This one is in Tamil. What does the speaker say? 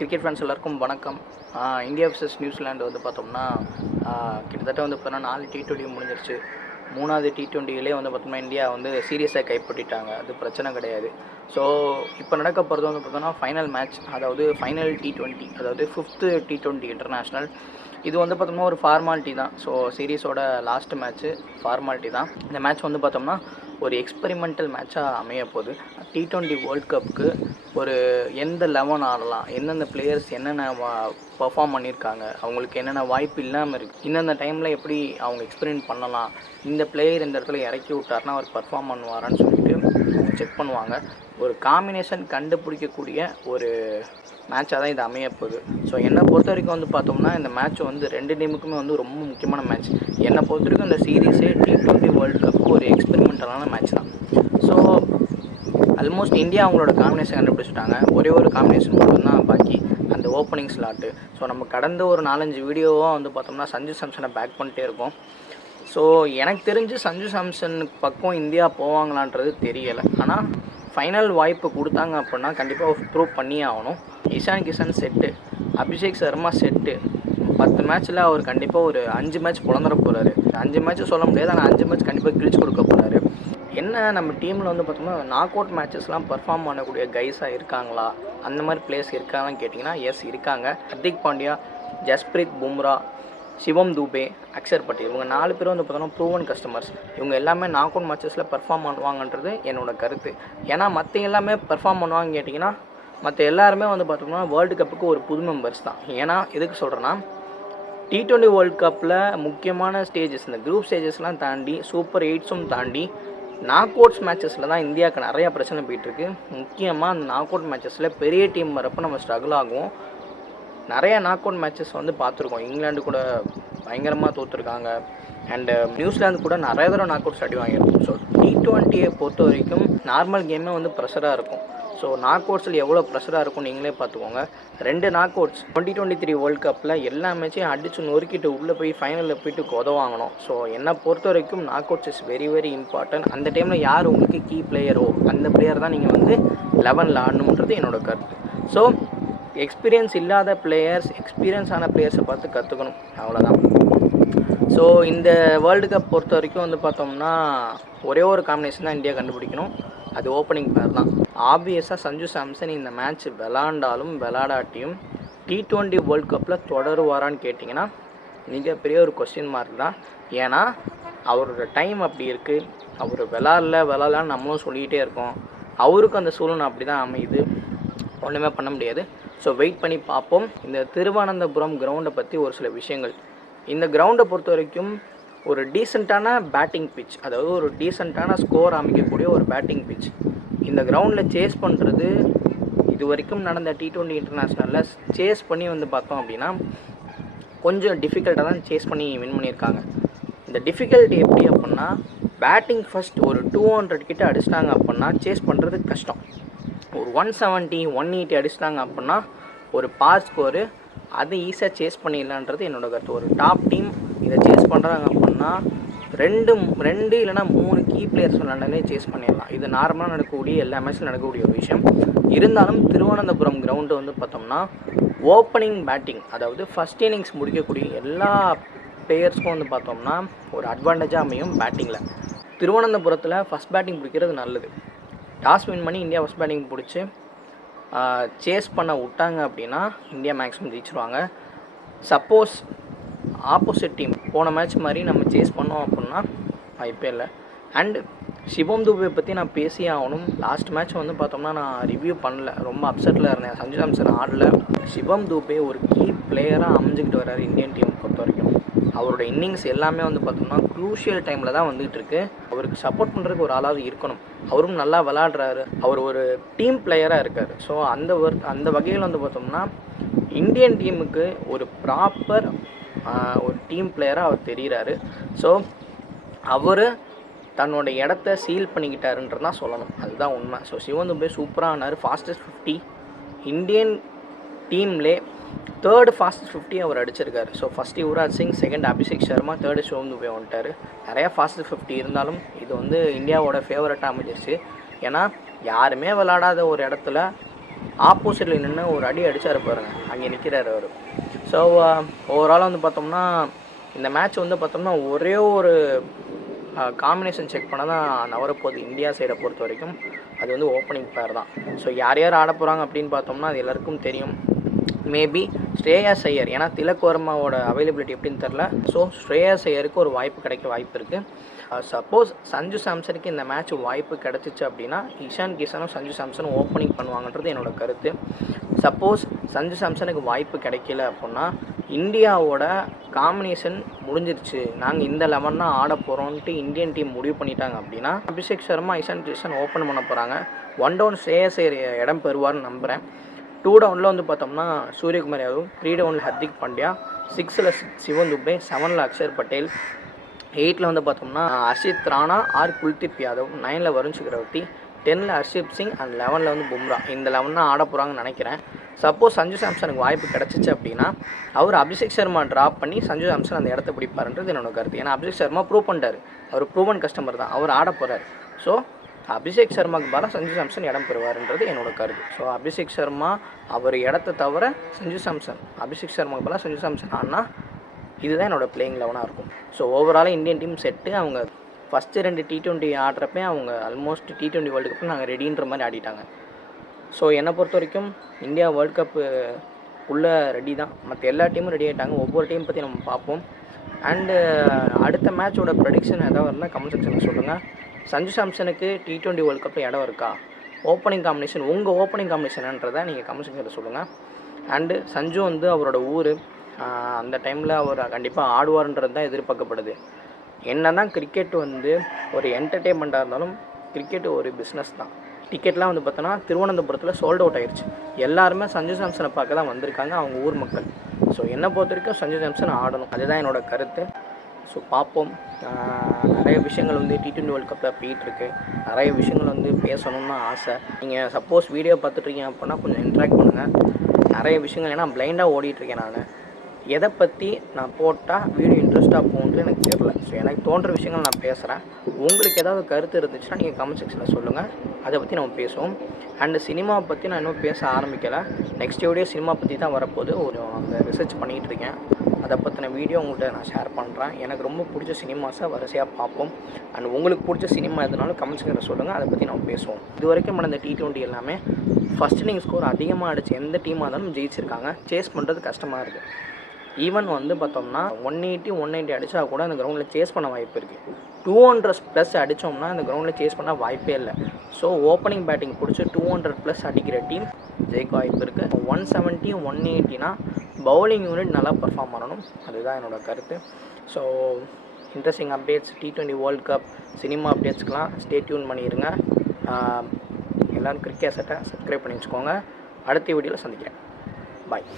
கிரிக்கெட் ஃபேன்ஸ் எல்லாருக்கும் வணக்கம். இந்தியா vs நியூசிலாந்து வந்து பார்த்தோம்னா கிட்டத்தட்ட வந்து பார்த்தோம்னா 4 T20 முடிஞ்சிருச்சு. 3வது T20லே வந்து பார்த்தோம்னா இந்தியா வந்து சீரியஸாக கைப்பற்றிட்டாங்க. அது பிரச்சனை கிடையாது. ஸோ இப்போ நடக்க போகிறது வந்து பார்த்தோம்னா ஃபைனல் மேட்ச், அதாவது ஃபைனல் T20, அதாவது 5th T20 இன்டர்நேஷ்னல். இது வந்து பார்த்தோம்னா ஒரு ஃபார்மாலிட்டி தான். ஸோ சீரீஸோட லாஸ்ட் மேட்ச்சு ஃபார்மாலிட்டி தான். இந்த மேட்ச் வந்து பார்த்தோம்னா ஒரு எக்ஸ்பெரிமெண்டல் மேட்சாக அமைய போகுது. T20 வேர்ல்ட் கப்புக்கு ஒரு எந்த 11 ஆடலாம், எந்தெந்த பிளேயர்ஸ் என்னென்ன பர்ஃபார்ம் பண்ணியிருக்காங்க, அவங்களுக்கு என்னென்ன வாய்ப்பு இல்லாமல் இருக்குது, இந்தந்த டைமில் எப்படி அவங்க எக்ஸ்பெரிமெண்ட் பண்ணலாம், இந்த பிளேயர் இந்த இடத்துல இறக்கி விட்டார்னா அவர் பர்ஃபார்ம் பண்ணுவாரான்னு சொல்லிட்டு அவங்க செக் பண்ணுவாங்க. ஒரு காம்பினேஷன் கண்டுபிடிக்கக்கூடிய ஒரு மேட்சாக தான் இது அமைய போகுது. ஸோ என்னை பொறுத்த வரைக்கும் வந்து பார்த்தோம்னா இந்த மேட்ச் வந்து 2 டீமுக்குமே வந்து ரொம்ப முக்கியமான மேட்ச். என்னை பொறுத்த வரைக்கும் இந்த சீரீஸே T20 வேர்ல்டு கப்புக்கு ஒரு எக்ஸ்பெரிமெண்டலான மேட்ச் தான். ஸோ ஆல்மோஸ்ட் இந்தியா அவங்களோட காம்பினேஷன் கண்டுபிடிச்சிட்டாங்க. ஒரே ஒரு காம்பினேஷன் மட்டும்தான் பாக்கி, அந்த ஓப்பனிங் ஸ்லாட்டு. ஸோ நம்ம கடந்த ஒரு 4-5 வீடியோவாக வந்து பார்த்தோம்னா சஞ்சு சாம்சனை பேக் பண்ணிட்டே இருக்கோம். ஸோ எனக்கு தெரிஞ்சு சஞ்சு சாம்சனுக்கு பக்கம் இந்தியா போவாங்களான்றது தெரியலை. ஆனால் ஃபைனல் வாய்ப்பு கொடுத்தாங்க அப்படின்னா கண்டிப்பாக ப்ரூவ் பண்ணியே ஆகணும். இஷான் கிஷன் செட்டு, அபிஷேக் சர்மா செட்டு, 10 மேட்ச்சில் அவர் கண்டிப்பாக ஒரு 5 மேட்ச் புலந்துட போகிறாரு. 5 மேட்ச்சு சொல்ல முடியாது, ஆனால் 5 மேட்ச் கண்டிப்பாக கிழிச்சு கொடுக்க போகிறாரு. என்ன நம்ம டீமில் வந்து பார்த்தோம்னா நாக் அவுட் மேட்சஸ்லாம் பர்ஃபார்ம் பண்ணக்கூடிய கைஸாக இருக்காங்களா, அந்த மாதிரி பிளேயர்ஸ் இருக்காங்கன்னு கேட்டிங்கன்னா எஸ் இருக்காங்க. ஹர்திக் பாண்டியா, ஜஸ்பிரீத் பும்ரா, சிவம் தூபே, அக்ஷர் பட்டேல், இவங்க 4 பேரும் வந்து பார்த்தோம்னா ப்ரூவன் கஸ்டமர்ஸ். இவங்க எல்லாமே நாக் அவுட் மேட்சஸில் பர்ஃபார்ம் பண்ணுவாங்கன்றது என்னோட கருத்து. ஏன்னா மற்ற எல்லாமே பர்ஃபார்ம் பண்ணுவாங்கன்னு கேட்டிங்கன்னா மற்ற எல்லாருமே வந்து பார்த்தோம்னா வேர்ல்டு கப்புக்கு ஒரு புது மெம்பர்ஸ் தான். ஏன்னா எதுக்கு சொல்கிறேன்னா T20 வேர்ல்டு கப்பில் முக்கியமான ஸ்டேஜஸ், இந்த குரூப் ஸ்டேஜஸ்லாம் தாண்டி சூப்பர் 8ஸும் தாண்டி நாக் அவுட்ஸ் மேட்சஸில் தான் இந்தியாவுக்கு நிறையா பிரச்சனை போயிட்டுருக்கு. முக்கியமாக அந்த நாக் அவுட் மேட்சஸில் பெரிய டீம் வரப்போ நம்ம ஸ்ட்ரகிள் ஆகும். நிறையா நாக் அவுட் மேட்சஸ் வந்து பார்த்துருக்கோம். இங்கிலாந்து கூட பயங்கரமாக தோற்றுருக்காங்க, அண்டு நியூசிலாந்து கூட நிறைய தடவை நாக் அவுட்ஸ் அடி வாங்கியிருக்கும். ஸோ T20யை பொறுத்த வரைக்கும் நார்மல் கேமே வந்து ப்ரெஷராக இருக்கும். ஸோ நாக் அவுட்ஸில் எவ்வளோ ப்ரெஷராக இருக்கும் நீங்களே பார்த்துக்கோங்க. 2 நாக் அவுட்ஸ் 2023 வேர்ல்டு கப்பில் எல்லா மேட்சையும் அடித்து நொறுக்கிட்டு உள்ளே போய் ஃபைனலில் போயிட்டு உதவாங்கணும். ஸோ என்னை பொறுத்த வரைக்கும் knock outs is very very important. அந்த டைமில் யார் உங்களுக்கு கீ பிளேயரோ அந்த பிளேயர் தான் நீங்கள் வந்து 11ல் ஆடணுன்றது என்னோடய கருத்து. ஸோ எக்ஸ்பீரியன்ஸ் இல்லாத பிளேயர்ஸ் எக்ஸ்பீரியன்ஸான பிளேயர்ஸை பார்த்து கற்றுக்கணும், அவ்வளோதான். ஸோ இந்த வேர்ல்டு கப் பொறுத்த வரைக்கும் வந்து பார்த்தோம்னா ஒரே ஒரு காம்பினேஷன் தான் இந்தியா கண்டுபிடிக்கணும், அது ஓப்பனிங் பேர் தான். ஆப்வியஸாக சஞ்சு சாம்சன் இந்த மேட்ச் விளாண்டாலும் விளாடாட்டியும் T20 வேர்ல்டு கப்பில் தொடருவாரான்னு கேட்டிங்கன்னா மிகப்பெரிய ஒரு கொஸ்டின் மார்க் தான். ஏன்னா அவரோட டைம் அப்படி இருக்குது. அவர் விளாட்லான்னு நம்மளும் சொல்லிக்கிட்டே இருக்கோம். அவருக்கும் அந்த சூழ்நிலை அப்படி தான் அமையுது, ஒன்றுமே பண்ண முடியாது. ஸோ வெயிட் பண்ணி பார்ப்போம். இந்த திருவனந்தபுரம் கிரவுண்டை பற்றி ஒரு சில விஷயங்கள். இந்த கிரவுண்டை பொறுத்த வரைக்கும் ஒரு டீசெண்டான பேட்டிங் பிட்ச், அதாவது ஒரு டீசெண்டான ஸ்கோர் அமைக்கக்கூடிய ஒரு பேட்டிங் பிட்ச். இந்த கிரவுண்டில் சேஸ் பண்ணுறது இது வரைக்கும் நடந்த T20 இன்டர்நேஷ்னலில் சேஸ் பண்ணி வந்து பார்த்தோம் அப்படின்னா கொஞ்சம் டிஃபிகல்ட்டாக தான் சேஸ் பண்ணி வின் பண்ணியிருக்காங்க. இந்த டிஃபிகல்ட்டி எப்படி அப்படின்னா பேட்டிங் ஃபஸ்ட் ஒரு 200 கிட்ட அடிச்சிட்டாங்க அப்படின்னா சேஸ் பண்ணுறது கஷ்டம். ஒரு 170 180 அடிச்சிட்டாங்க அப்படின்னா ஒரு பாஸ் ஸ்கோரு, அது ஈஸியாக சேஸ் பண்ணிடலான்றது என்னோட கருத்து. ஒரு டாப் டீம் இதை சேஸ் பண்ணுறாங்க அப்படின்னா 2 இல்லைனா 3 கீ பிளேயர்ஸ் விளாண்டாலே சேஸ் பண்ணிடலாம். இது நார்மலாக நடக்கக்கூடிய எல்லா மேட்ச்சும் நடக்கக்கூடிய ஒரு விஷயம். இருந்தாலும் திருவனந்தபுரம் கிரவுண்டு வந்து பார்த்தோம்னா ஓப்பனிங் பேட்டிங், அதாவது ஃபஸ்ட் இன்னிங்ஸ் முடிக்கக்கூடிய எல்லா பிளேயர்ஸ்க்கும் வந்து பார்த்தோம்னா ஒரு அட்வான்டேஜாக அமையும் பேட்டிங்கில். திருவனந்தபுரத்தில் ஃபஸ்ட் பேட்டிங் பிடிக்கிறது நல்லது. டாஸ் வின் பண்ணி இந்தியா ஃபஸ்ட் பேட்டிங் பிடிச்சி சேஸ் பண்ண விட்டாங்க அப்படின்னா இந்தியா மேக்ஸிமம் ஜெயிச்சிருவாங்க. சப்போஸ் ஆப்போசிட் டீம் போன மேட்ச் மாதிரி நம்ம சேஸ் பண்ணோம் அப்படின்னா வாய்ப்பே இல்லை. அண்டு சிவம் தூபே பற்றி நான் பேசியே ஆகணும். லாஸ்ட் மேட்ச் வந்து பார்த்தோம்னா நான் ரிவ்யூ பண்ணல, ரொம்ப அப்செட்டில் இருந்தேன். சஞ்சு சாம்சன் ஆடல. சிவம் தூபே ஒரு கீ பிளேயராக அமைஞ்சிக்கிட்டு வர்றாரு இந்தியன் டீம் பொறுத்த வரைக்கும். அவரோட இன்னிங்ஸ் எல்லாமே வந்து பார்த்தோம்னா க்ரூஷியல் டைமில் தான் வந்துகிட்டு இருக்கு. அவருக்கு சப்போர்ட் பண்ணுறதுக்கு ஒரு ஆளாவது இருக்கணும். அவரும் நல்லா விளாடுறாரு, அவர் ஒரு டீம் பிளேயராக இருக்கார். ஸோ அந்த வகையில் வந்து பார்த்தோம்னா இந்தியன் டீமுக்கு ஒரு ப்ராப்பர் ஒரு டீம் பிளேயராக அவர் தெரிகிறாரு. ஸோ அவர் தன்னோட இடத்த சீல் பண்ணிக்கிட்டாருன்றது தான் சொல்லணும், அதுதான் உண்மை. ஸோ சிவம் துபே சூப்பராக ஆனார். ஃபாஸ்டஸ்ட் 50 இந்தியன் டீம்லே 3rd ஃபாஸ்டஸ்ட் 50 அவர் அடிச்சிருக்காரு. So first Yuvraj Singh, second Abhishek Sharma, 3rd Shivam Dube வந்துட்டார். நிறையா ஃபாஸ்டஸ்ட் 50 இருந்தாலும் இது வந்து இந்தியாவோட ஃபேவரட்டாக அமைஞ்சிருச்சு. ஏன்னா யாருமே விளாடாத ஒரு இடத்துல ஆப்போசிட்டில் நின்று ஒரு அடி அடித்தார் பாருங்க, அங்கே நிற்கிறார் அவர். ஸோ ஓவராலாக வந்து பார்த்தோம்னா இந்த மேட்ச் வந்து பார்த்தோம்னா ஒரே ஒரு காம்பினேஷன் செக் பண்ணால் தான் நவரப்போகுது இந்தியா சைடை பொறுத்த வரைக்கும். அது வந்து ஓப்பனிங் பேர் தான். ஸோ யார் யார் ஆட போகிறாங்க அப்படின்னு பார்த்தோம்னா அது எல்லாருக்கும் தெரியும். மேபி ஸ்ரேயாஸ் ஐயர், ஏன்னா திலக் வர்மாவோட அவைலபிலிட்டி எப்படின்னு தெரில. ஸோ ஸ்ரேயாஸ் ஐயருக்கு ஒரு வாய்ப்பு கிடைக்க வாய்ப்பு இருக்குது. சப்போஸ் சஞ்சு சாம்சனுக்கு இந்த மேட்ச் வாய்ப்பு கிடச்சிச்சு அப்படின்னா இஷான் கிஷனும் சஞ்சு சாம்சனும் ஓப்பனிங் பண்ணுவாங்கன்றது என்னோடய கருத்து. சப்போஸ் சஞ்சு சாம்சனுக்கு வாய்ப்பு கிடைக்கல அப்படின்னா இந்தியாவோட காம்பினேஷன் முடிஞ்சிருச்சு, நாங்கள் இந்த 11 தான் ஆட போகிறோன்ட்டு இந்தியன் டீம் முடிவு பண்ணிட்டாங்க அப்படின்னா அபிஷேக் சர்மா இஷான் கிஷன் ஓப்பன் பண்ண போகிறாங்க. 1 டவுன் ஸ்ரேயாஸ் ஐயர் இடம் பெறுவார்னு நம்புகிறேன். 2 டவுனில் வந்து பார்த்தோம்னா சூரியகுமார் யாதவ், 3 டவுனில் ஹர்திக் பாண்டியா, 6ல் சிவன் துபே, 7ல் அக்ஷர் பட்டேல், 8ல் வந்து பார்த்தோம்னா அர்ஷித் ராணா ஆர் குல்தீப் யாதவ், 9ல் வருண் சக்கரவர்த்தி, 10ல் ஹர்ஷிப் சிங் அண்ட் 11ல் வந்து பும்ரா. இந்த 11 தான் ஆட போகிறாங்கன்னு நினைக்கிறேன். சப்போஸ் சஞ்சு சாம்சனுக்கு வாய்ப்பு கிடச்சிச்சு அப்படின்னா அவர் அபிஷேக் சர்மா ட்ராப் பண்ணி சஞ்சு சாம்சன் அந்த இடத்த பிடிப்பாருன்றது என்னோட கருத்து. ஏன்னா அபிஷேக் சர்மா ப்ரூவ் பண்ணிட்டார், அவர் ப்ரூவன் கஸ்டமர் தான், அவர் ஆட போகிறார். ஸோ அபிஷேக் சர்மாவுக்கு பதிலாக சஞ்சு சாம்சன் இடம் பெறுவார்ன்றது என்னோட கருத்து. ஸோ அபிஷேக் சர்மா அவர் இடத்த தவிர சஞ்சு சாம்சன், அபிஷேக் சர்மாவுக்கு பதிலாக சஞ்சு சாம்சன் ஆனால் இதுதான் என்னோடய பிளேயிங் 11ஆக இருக்கும். ஸோ ஓவராலாக இந்தியன் டீம் செட்டு. அவங்க ஃபஸ்ட்டு 2 T20 ஆடுறப்பே அவங்க ஆல்மோஸ்ட் T20 வேர்ல்டு கப்பில் நாங்கள் ரெடின்ற மாதிரி ஆடிட்டாங்க. ஸோ என்னை பொறுத்த வரைக்கும் இந்தியா வேர்ல்டு கப்பு உள்ளே ரெடி தான். மற்ற எல்லா டீமும் ரெடி ஆகிட்டாங்க. ஒவ்வொரு டீம் பற்றி நம்ம பார்ப்போம். அண்டு அடுத்த மேட்சோட ப்ரெடிக்ஷன் ஏதாவது இருந்தால் கமெண்ட் செக்ஷனில் சொல்லுங்கள். சஞ்சு சாம்சனுக்கு T20 வேர்ல்டு கப்பில் இடம் இருக்கா? ஓப்பனிங் காம்பினேஷன், உங்கள் ஓப்பனிங் காம்பினேஷன்ன்றதை நீங்கள் கமெண்ட் செக்ஷனில் சொல்லுங்கள். அண்டு சஞ்சு வந்து அவரோட ஊர், அந்த டைமில் அவர் கண்டிப்பாக ஆடுவார்ன்றது தான் எதிர்பார்க்கப்படுது. என்ன தான் கிரிக்கெட் வந்து ஒரு என்டர்டெயின்மெண்ட்டாக இருந்தாலும் கிரிக்கெட் ஒரு பிஸ்னஸ் தான். டிக்கெட்லாம் வந்து பார்த்தோன்னா திருவனந்தபுரத்தில் சோல்ட் அவுட் ஆயிடுச்சு. எல்லாருமே சஞ்சு சாம்சனை பார்க்க தான் வந்திருக்காங்க, அவங்க ஊர் மக்கள். ஸோ என்னை பொறுத்த வரைக்கும் சஞ்சு சாம்சன் ஆடணும், அதுதான் என்னோடய கருத்து. ஸோ பார்ப்போம். நிறைய விஷயங்கள் வந்து T20 வேர்ல்டு கப்பில் போயிட்டுருக்கு. நிறைய விஷயங்கள் வந்து பேசணும்னு ஆசை. நீங்கள் சப்போஸ் வீடியோ பார்த்துட்ருக்கீங்க அப்படின்னா கொஞ்சம் இன்ட்ராக்ட் பண்ணுங்கள். நிறைய விஷயங்கள், ஏன்னா பிளைண்டாக ஓடிட்டுருக்கேன் நான். எதை பற்றி நான் போட்டால் வீடியோ இன்ட்ரெஸ்ட்டாக போகுன்ட்டு எனக்கு தெரியல. ஸோ எனக்கு தோன்ற விஷயங்கள் நான் பேசுகிறேன். உங்களுக்கு ஏதாவது கருத்து இருந்துச்சுன்னா நீங்கள் கமெண்ட் செக்ஷனில் சொல்லுங்கள், அதை பற்றி நம்ம பேசுவோம். அண்டு சினிமாவை பற்றி நான் இன்னும் பேச ஆரம்பிக்கலை. நெக்ஸ்ட் வீடியோ சினிமா பற்றி தான் வரப்போகுது. கொஞ்சம் அந்த ரிசர்ச் பண்ணிகிட்டு இருக்கேன். அதை பற்றின வீடியோ உங்கள்கிட்ட நான் ஷேர் பண்ணுறேன். எனக்கு ரொம்ப பிடிச்ச சினிமாஸை வரிசையாக பார்ப்போம். அண்ட் உங்களுக்கு பிடிச்ச சினிமா எதுனாலும் கமெண்ட் செக்ஷனில் சொல்லுங்கள், அதை பற்றி நம்ம பேசுவோம். இது வரைக்கும் நடந்த T20 எல்லாமே ஃபஸ்ட் இன்னிங் ஸ்கோர் அதிகமாக அடிச்சு எந்த டீமாக இருந்தாலும் ஜெயிச்சிருக்காங்க. சேஸ் பண்ணுறது கஷ்டமாக இருக்குது. ஈவன் வந்து பார்த்தோம்னா 180, 190 அடித்தா கூட அந்த கிரவுண்டில் சேஸ் பண்ண வாய்ப்பு இருக்குது. 200+ அடித்தோம்னா அந்த கிரவுண்டில் சேஸ் பண்ண வாய்ப்பே இல்லை. ஸோ ஓப்பனிங் பேட்டிங் பிடிச்சி 200+ அடிக்கிற டீம் ஜெயிக்க வாய்ப்பு இருக்குது. 170, 180னா பவுலிங் யூனிட் நல்லா பர்ஃபார்ம் பண்ணணும், அதுதான் என்னோடய கருத்து. So interesting updates, T20 world cup, cinema அப்டேட்ஸ்க்கெலாம் ஸ்டே டியூன் பண்ணிடுங்க. எல்லோரும் கிரிக்கெட் செட்டை சப்ஸ்கிரைப் பண்ணி வச்சுக்கோங்க. அடுத்த வீடியோவில் சந்திக்கிறேன். பாய்.